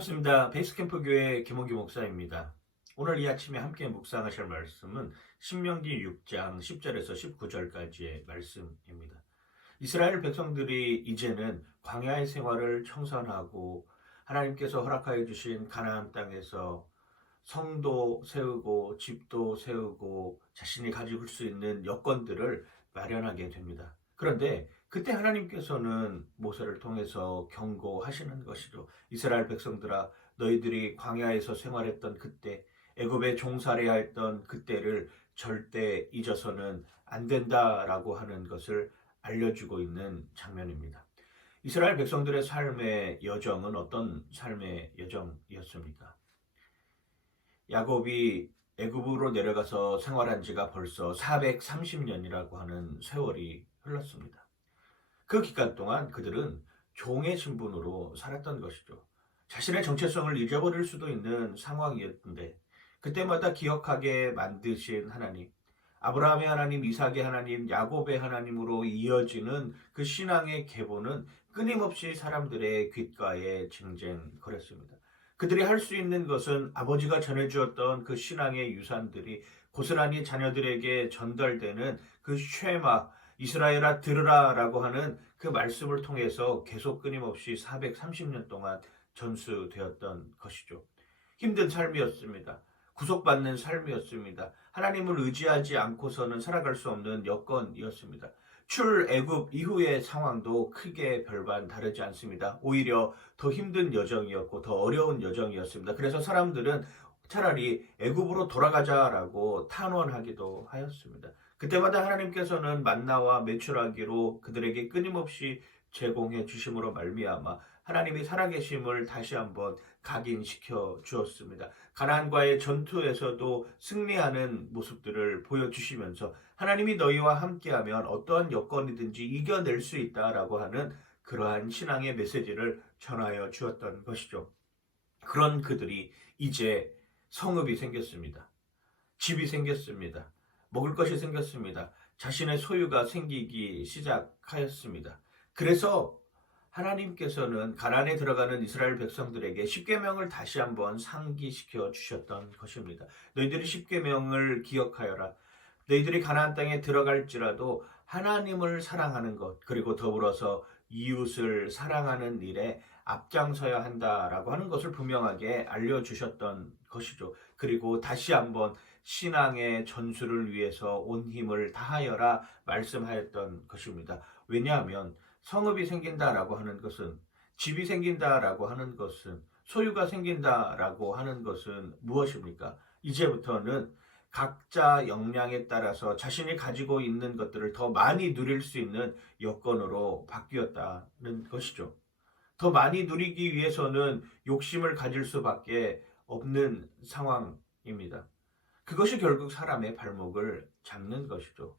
반갑습니다. 베이스캠프 교회 김홍기 목사입니다. 오늘 이 아침에 함께 묵상하실 말씀은 신명기 6장 10절에서 19절까지의 말씀입니다. 이스라엘 백성들이 이제는 광야의 생활을 청산하고 하나님께서 허락하여 주신 가나안 땅에서 성도 세우고 집도 세우고 자신이 가질 수 있는 여건들을 마련하게 됩니다. 그런데 그때 하나님께서는 모세를 통해서 경고하시는 것이죠. 이스라엘 백성들아, 너희들이 광야에서 생활했던 그때, 애굽에 종살이야 했던 그때를 절대 잊어서는 안 된다라고 하는 것을 알려주고 있는 장면입니다. 이스라엘 백성들의 삶의 여정은 어떤 삶의 여정이었습니까? 야곱이 애굽으로 내려가서 생활한 지가 벌써 430년이라고 하는 세월이 흘렀습니다. 그 기간 동안 그들은 종의 신분으로 살았던 것이죠. 자신의 정체성을 잊어버릴 수도 있는 상황이었는데 그때마다 기억하게 만드신 하나님, 아브라함의 하나님, 이삭의 하나님, 야곱의 하나님으로 이어지는 그 신앙의 계보는 끊임없이 사람들의 귓가에 징징거렸습니다. 그들이 할 수 있는 것은 아버지가 전해주었던 그 신앙의 유산들이 고스란히 자녀들에게 전달되는 그 쉐마, 이스라엘아 들으라 라고 하는 그 말씀을 통해서 계속 끊임없이 430년 동안 전수되었던 것이죠. 힘든 삶이었습니다. 구속받는 삶이었습니다. 하나님을 의지하지 않고서는 살아갈 수 없는 여건이었습니다. 출애굽 이후의 상황도 크게 별반 다르지 않습니다. 오히려 더 힘든 여정이었고 더 어려운 여정이었습니다. 그래서 사람들은 차라리 애굽으로 돌아가자라고 탄원하기도 하였습니다. 그때마다 하나님께서는 만나와 메추라기로 그들에게 끊임없이 제공해 주심으로 말미암아 하나님이 살아계심을 다시 한번 각인시켜 주었습니다. 가나안과의 전투에서도 승리하는 모습들을 보여주시면서 하나님이 너희와 함께하면 어떠한 여건이든지 이겨낼 수 있다라고 하는 그러한 신앙의 메시지를 전하여 주었던 것이죠. 그런 그들이 이제 성읍이 생겼습니다. 집이 생겼습니다. 먹을 것이 생겼습니다. 자신의 소유가 생기기 시작하였습니다. 그래서 하나님께서는 가나안에 들어가는 이스라엘 백성들에게 십계명을 다시 한번 상기시켜 주셨던 것입니다. 너희들이 십계명을 기억하여라. 너희들이 가나안 땅에 들어갈지라도 하나님을 사랑하는 것, 그리고 더불어서 이웃을 사랑하는 일에 앞장서야 한다라고 하는 것을 분명하게 알려주셨던 것이죠. 그리고 다시 한번 신앙의 전수를 위해서 온 힘을 다하여라 말씀하였던 것입니다. 왜냐하면 성읍이 생긴다라고 하는 것은, 집이 생긴다라고 하는 것은, 소유가 생긴다라고 하는 것은 무엇입니까? 이제부터는 각자 역량에 따라서 자신이 가지고 있는 것들을 더 많이 누릴 수 있는 여건으로 바뀌었다는 것이죠. 더 많이 누리기 위해서는 욕심을 가질 수밖에 없는 상황입니다. 그것이 결국 사람의 발목을 잡는 것이죠.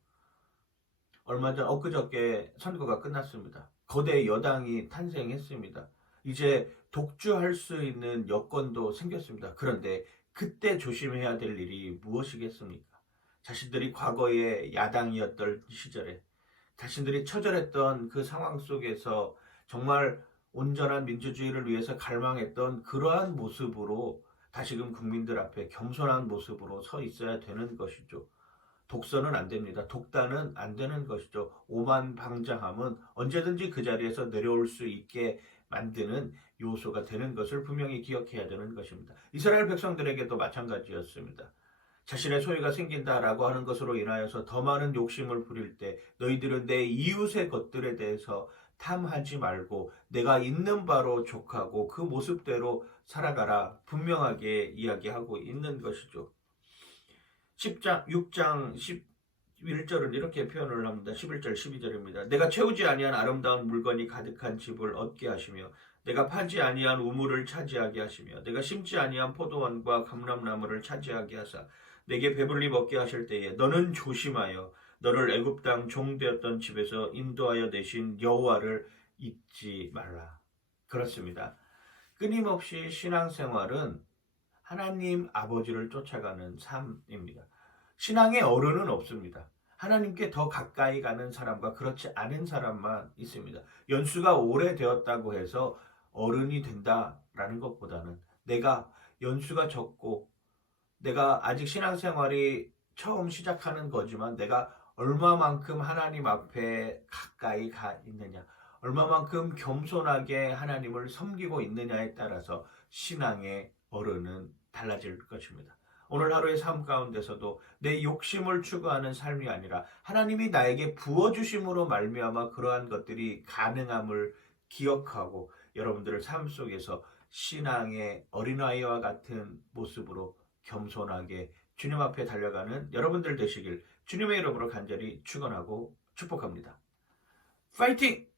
얼마 전 엊그저께 선거가 끝났습니다. 거대 여당이 탄생했습니다. 이제 독주할 수 있는 여건도 생겼습니다. 그런데 그때 조심해야 될 일이 무엇이겠습니까? 자신들이 과거에 야당이었던 시절에 자신들이 처절했던 그 상황 속에서 정말 온전한 민주주의를 위해서 갈망했던 그러한 모습으로 다시금 국민들 앞에 겸손한 모습으로 서 있어야 되는 것이죠. 독선은 안 됩니다. 독단은 안 되는 것이죠. 오만방자함은 언제든지 그 자리에서 내려올 수 있게 만드는 요소가 되는 것을 분명히 기억해야 되는 것입니다. 이스라엘 백성들에게도 마찬가지였습니다. 자신의 소유가 생긴다라고 하는 것으로 인하여서 더 많은 욕심을 부릴 때 너희들은 내 이웃의 것들에 대해서 탐하지 말고 내가 있는 바로 족하고 그 모습대로 살아가라 분명하게 이야기하고 있는 것이죠. 6장 11절은 이렇게 표현을 합니다. 11절 12절입니다. 내가 채우지 아니한 아름다운 물건이 가득한 집을 얻게 하시며 내가 파지 아니한 우물을 차지하게 하시며 내가 심지 아니한 포도원과 감람나무를 차지하게 하사 내게 배불리 먹게 하실 때에 너는 조심하여 너를 애굽 땅 종되었던 집에서 인도하여 내신 여호와를 잊지 말라. 그렇습니다. 끊임없이 신앙생활은 하나님 아버지를 쫓아가는 삶입니다. 신앙의 어른은 없습니다. 하나님께 더 가까이 가는 사람과 그렇지 않은 사람만 있습니다. 연수가 오래되었다고 해서 어른이 된다라는 것보다는 내가 연수가 적고 내가 아직 신앙생활이 처음 시작하는 거지만 내가 얼마만큼 하나님 앞에 가까이 가 있느냐, 얼마만큼 겸손하게 하나님을 섬기고 있느냐에 따라서 신앙의 어른은 달라질 것입니다. 오늘 하루의 삶 가운데서도 내 욕심을 추구하는 삶이 아니라 하나님이 나에게 부어주심으로 말미암아 그러한 것들이 가능함을 기억하고 여러분들의 삶 속에서 신앙의 어린아이와 같은 모습으로 겸손하게 주님 앞에 달려가는 여러분들 되시길 주님의 이름으로 간절히 축원하고 축복합니다. 파이팅!